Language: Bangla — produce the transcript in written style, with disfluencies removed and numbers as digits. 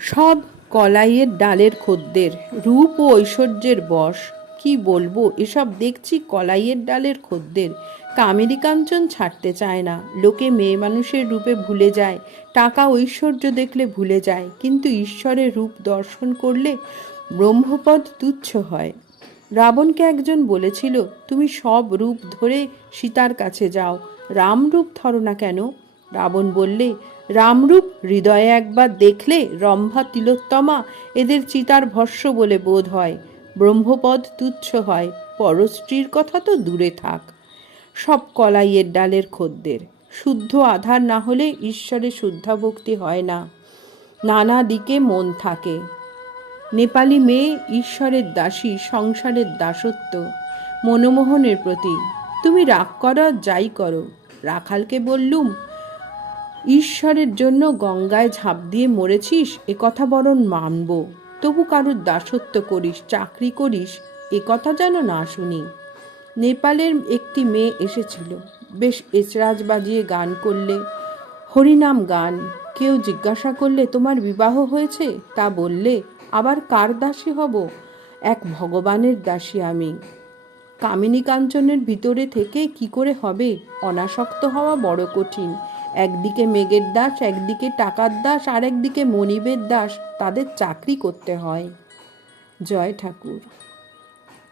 সব কলাইয়ের ডালের খদ্দের, রূপ ও ঐশ্বর্যের বশ। কি বলবো, এসব দেখছি কলাইয়ের ডালের খদ্দের। কামেরী কাঞ্চন ছাড়তে চায় না। লোকে মেয়ে মানুষের রূপে ভুলে যায়, টাকা ঐশ্বর্য দেখলে ভুলে যায়, কিন্তু ঈশ্বরের রূপ দর্শন করলে ব্রহ্মপদ তুচ্ছ হয়। রাবণকে একজন বলেছিল, তুমি সব রূপ ধরে সীতার কাছে যাও, রামরূপ ধরো না কেন? রাবণ বললে, রামরূপ হৃদয়ে একবার দেখলে রম্ভা তিলোত্তমা এদের চিতার ভস্য বলে বোধ হয়, ব্রহ্মপদ তুচ্ছ হয়, পরস্ত্রীর কথা তো দূরে থাক। সব কলাইয়ের ডালের খদ্দের। শুদ্ধ আধার না হলে ঈশ্বরে শুদ্ধা ভক্তি হয় না, নানা দিকে মন থাকে। নেপালি মেয়ে ঈশ্বরের দাসী, সংসারের দাসত্ব, মনমোহনের প্রতি। তুমি রাগ করো, যাই করো। রাখালকে বললুম, ঈশ্বরের জন্য গঙ্গায় ঝাঁপ দিয়ে মরেছিস এ কথা বরং মানব, তবু কারুর দাসত্ব করিস, চাকরি করিস, এ কথা যেন না শুনি। নেপালের একটি মেয়ে এসেছিল, বেশ এচরাজ বাজিয়ে গান করলে, হরিনাম গান। কেউ জিজ্ঞাসা করলে, তোমার বিবাহ হয়েছে? তা বললে, আবার কার দাসী হব? এক ভগবানের দাসী আমি। কামিনী কাঞ্চনের ভিতরে থেকে কি করে হবে? অনাসক্ত হওয়া বড় কঠিন। একদিকে মেঘের দাস, একদিকে টাকার দাস, আর একদিকে মনিবের দাস, তাদের চাকরি করতে হয়। জয় ঠাকুর।